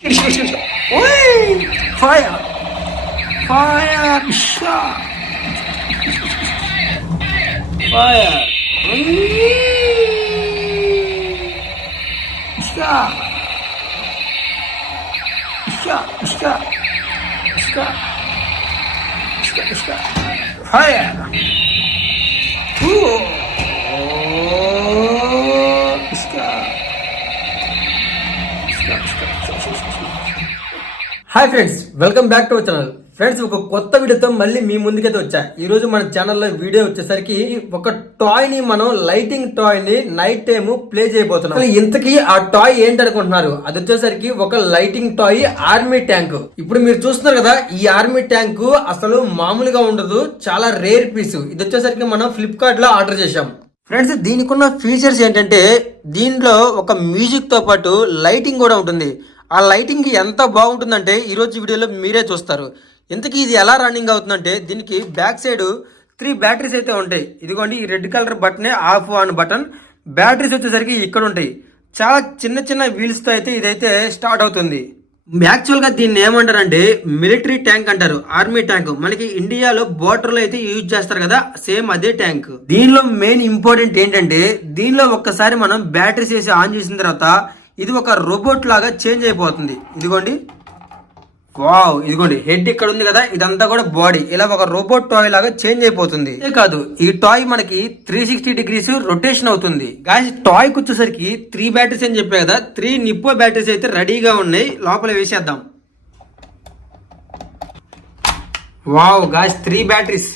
Oi! Fire! Fire! Shot! Fire! Shot! Shot! Shot! Shot! Shot! Fire! Ooh! Hi friends, welcome back to our channel. Friends, ఒక కొత్త వీడియోతో మళ్ళీ మీ ముందుకైతే వచ్చా. ఈ రోజు మన ఛానల్లో వీడియో వచ్చేసరికి ఒక టాయ్ ని మనం లైటింగ్ టాయ్ ని నైట్ టైమ్ ప్లే చేయబోతున్నాం. ఇంతకీ ఆ టాయ్ ఏంటనుకుంటున్నారు? అది వచ్చేసరికి ఒక లైటింగ్ టాయ్ ఆర్మీ ట్యాంక్. ఇప్పుడు మీరు చూస్తున్నారు కదా, ఈ ఆర్మీ ట్యాంక్ అసలు మామూలుగా ఉండదు, చాలా రేర్ పీస్. ఇది వచ్చేసరికి మనం ఫ్లిప్కార్ట్ లో ఆర్డర్ చేశాం. ఫ్రెండ్స్, దీనికి ఉన్న ఫీచర్స్ ఏంటంటే దీంట్లో ఒక మ్యూజిక్ తో పాటు లైటింగ్ కూడా ఉంటుంది. ఆ లైటింగ్ ఎంత బాగుంటుందంటే ఈరోజు వీడియోలో మీరే చూస్తారు. ఇంతకీ ఇది ఎలా రన్నింగ్ అవుతుందంటే దీనికి బ్యాక్ సైడ్ 3 బ్యాటరీస్ అయితే ఉంటాయి. ఇదిగోండి, ఈ రెడ్ కలర్ బటనే ఆఫ్ ఆన్ బటన్. బ్యాటరీస్ వచ్చేసరికి ఇక్కడ ఉంటాయి. చాలా చిన్న చిన్న వీల్స్ తో అయితే ఇదైతే స్టార్ట్ అవుతుంది. యాక్చువల్ గా దీన్ని ఏమంటారంటే మిలిటరీ ట్యాంక్ అంటారు, ఆర్మీ ట్యాంక్. మనకి ఇండియాలో బోర్డర్ లో అయితే యూజ్ చేస్తారు కదా, సేమ్ అదే ట్యాంక్. దీనిలో మెయిన్ ఇంపార్టెంట్ ఏంటంటే దీనిలో ఒక్కసారి మనం బ్యాటరీస్ వేసి ఆన్ చేసిన తర్వాత ఇది ఒక రోబోట్ లాగా చేంజ్ అయిపోతుంది. ఇదిగోండి, వావ్, ఇదిగోండి హెడ్ ఇక్కడ ఉంది కదా, ఇదంతా కూడా బాడీ ఇలా ఒక రోబోట్ టాయ్ లాగా చేంజ్ అయిపోతుంది. ఇదే కాదు, ఈ టాయ్ మనకి 360 డిగ్రీస్ రొటేషన్ అవుతుంది. గాయస్, టాయ్ కి వచ్చేసరికి 3 బ్యాటరీస్ అని చెప్పే కదా, 3 నిప్పో బ్యాటరీస్ అయితే రెడీగా ఉన్నాయి. లోపల వేసేద్దాం. Wow guys, 3 batteries.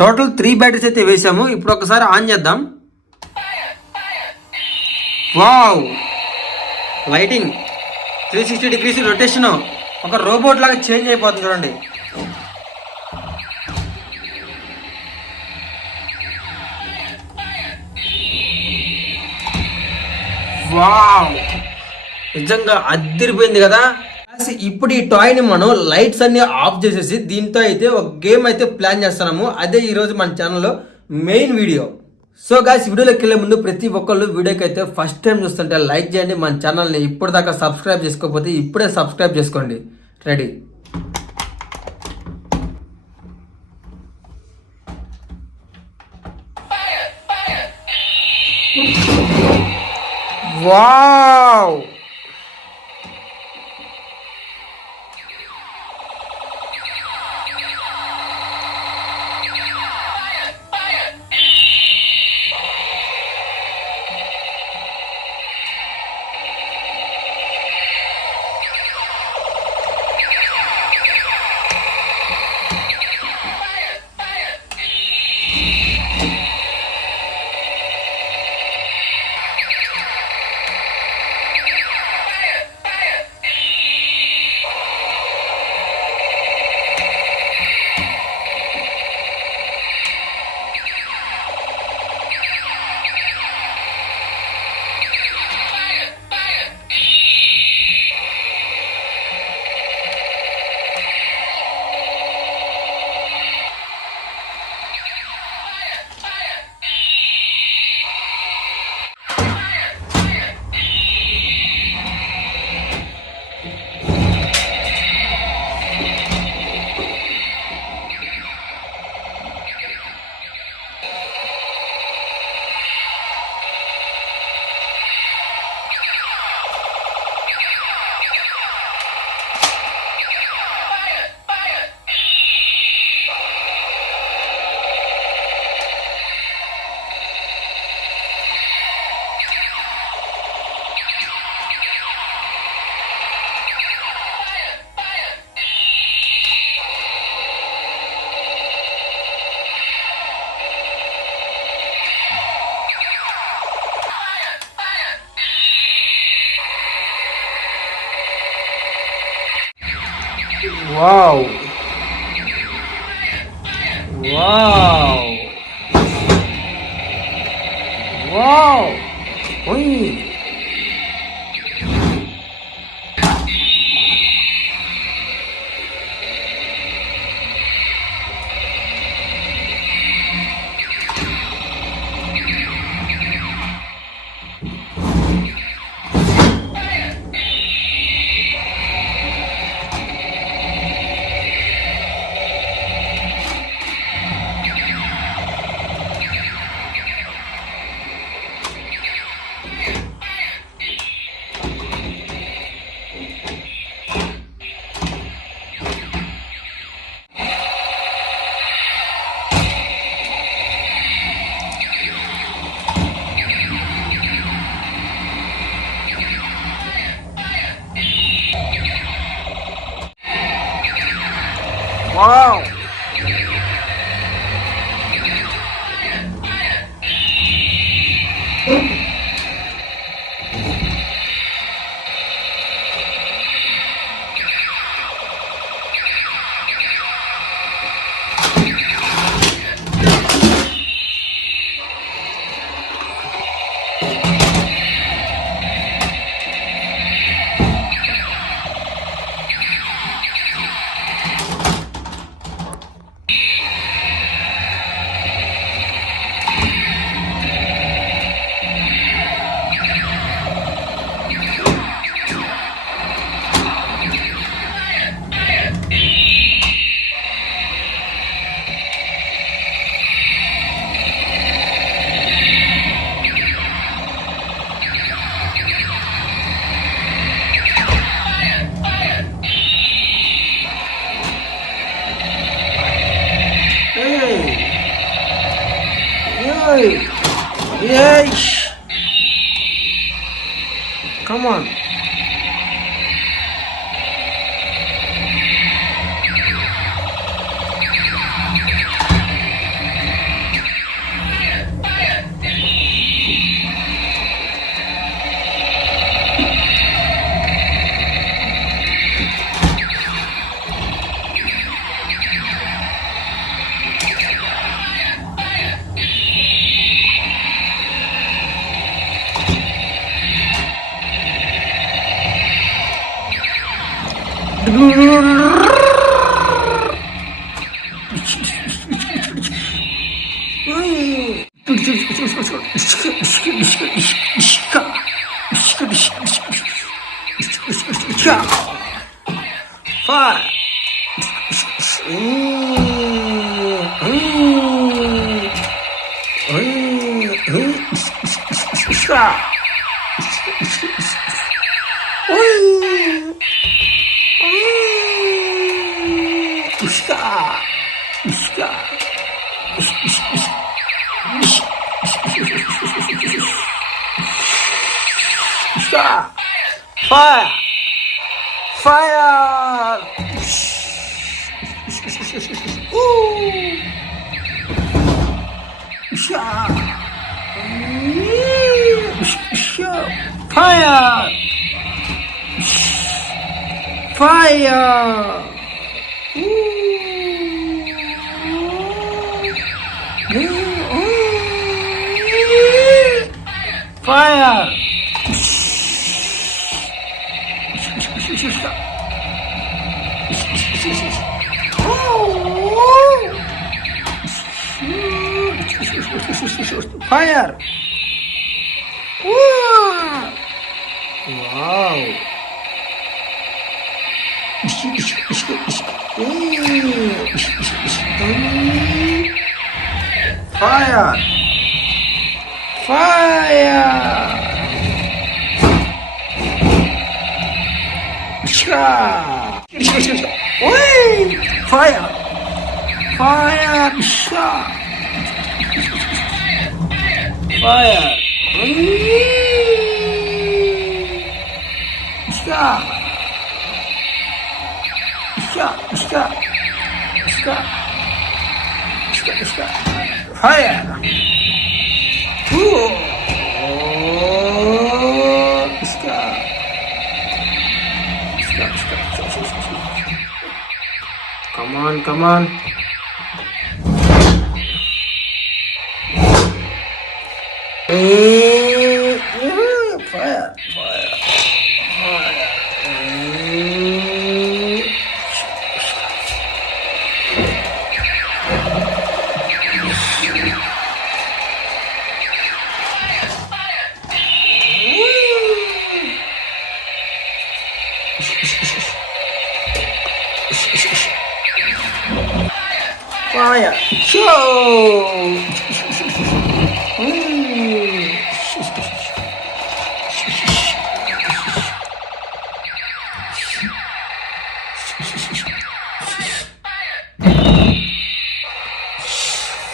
టోటల్ 3 బ్యాటరీస్ అయితే వేసాము. ఇప్పుడు ఒకసారి ఆన్ చేద్దాం. వావ్, లైటింగ్ 360 డిగ్రీస్ రొటేషన్, ఒక రోబోట్ లాగా చేంజ్ అయిపోతుంది చూడండి. వావ్, నిజంగా అదిరిపోయింది కదా. ఇప్పుడు ఈ టాయ్ ని మనం లైట్స్ అన్ని ఆఫ్ చేసేసి దీంతో అయితే ఒక గేమ్ అయితే ప్లాన్ చేస్తున్నాము. అదే ఈ రోజు మన ఛానల్లో మెయిన్ వీడియో. సో గాయ్స్, వీడియోలోకి వెళ్ళే ముందు ప్రతి ఒక్కళ్ళు వీడియోకి అయితే ఫస్ట్ టైం చూస్తుంటే లైక్ చేయండి. మన ఛానల్ని ఇప్పటిదాకా సబ్స్క్రైబ్ చేసుకోకపోతే ఇప్పుడే సబ్స్క్రైబ్ చేసుకోండి. Ready? Wow, wow, wow, wow, ఓయ్, Yes. Come on. Fire. Fire! Fire! Ooh! Fire! Fire! Fire! Fire! Wow! Fire! Fire! Oi! Fire! Fire! Fire! Fire! Come on, come on. Fire, fire, fire. Fire! Show!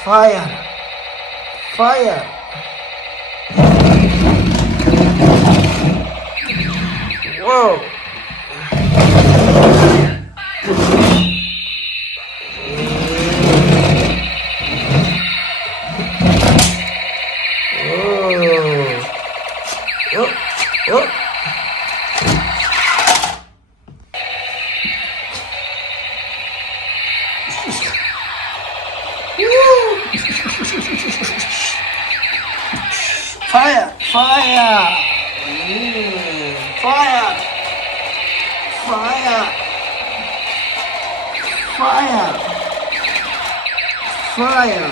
Fire! Fire! Whoa! Oh! Fire! Fire! Fire! Fire! Fire! Fire!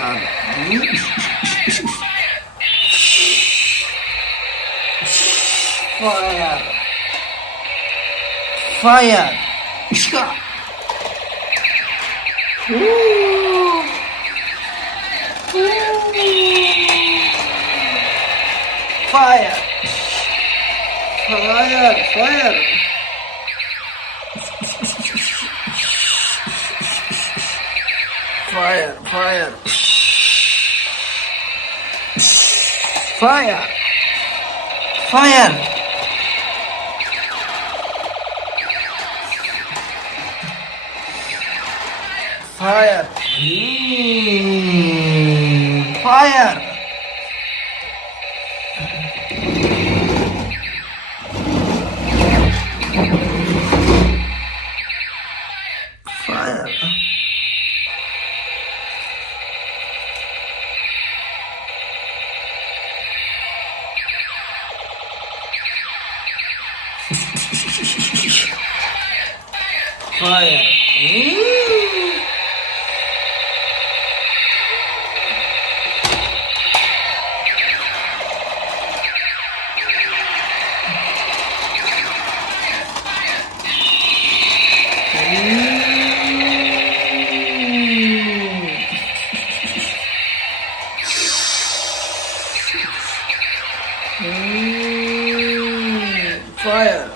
Fire! Fire! Stop! Fire! Fire! Fire! Fire! Fire! Fire! Fire! Fire! Fire! Fire! Fire! Fire! Fire! Fire!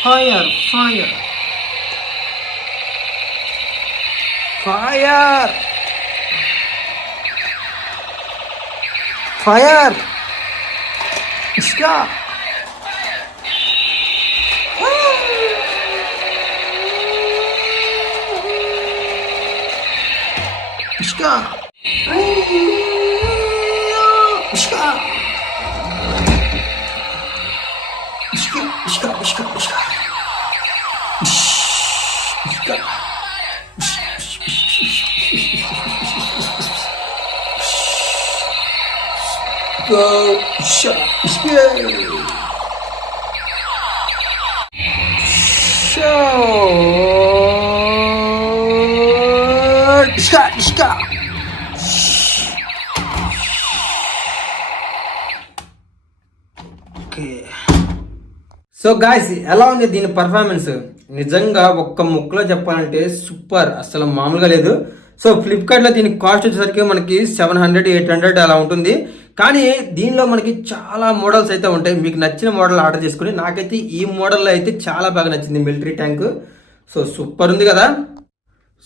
Fire! Fire! Fire! Fire! Stop! Stop! Stop! Stop! Stop! Stop! Go! Shut! Show! Stop! Stop! So guys ఎలా ఉంది దీని పర్ఫార్మెన్స్? నిజంగా ఒక్క ముక్కలో చెప్పాలంటే సూపర్, అసలు మామూలుగా లేదు. సో ఫ్లిప్కార్ట్లో దీని కాస్ట్ వచ్చేసరికి మనకి 700-800 అలా ఉంటుంది. కానీ దీనిలో మనకి చాలా మోడల్స్ అయితే ఉంటాయి. మీకు నచ్చిన మోడల్ ఆర్డర్ చేసుకుని, నాకైతే ఈ మోడల్లో అయితే చాలా బాగా నచ్చింది మిలిటరీ ట్యాంక్. సో సూపర్ ఉంది కదా.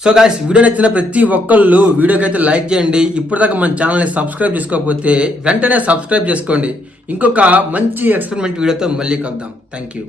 సో గాయ్స్ వీడియో నచ్చిన ప్రతి ఒక్కళ్ళు వీడియోకి అయితే లైక్ చేయండి. ఇప్పటిదాకా మన ఛానల్ని సబ్స్క్రైబ్ చేసుకోకపోతే వెంటనే సబ్స్క్రైబ్ చేసుకోండి. ఇంకొక మంచి ఎక్స్పెరిమెంట్ వీడియోతో మళ్ళీ కలుద్దాం. Thank you.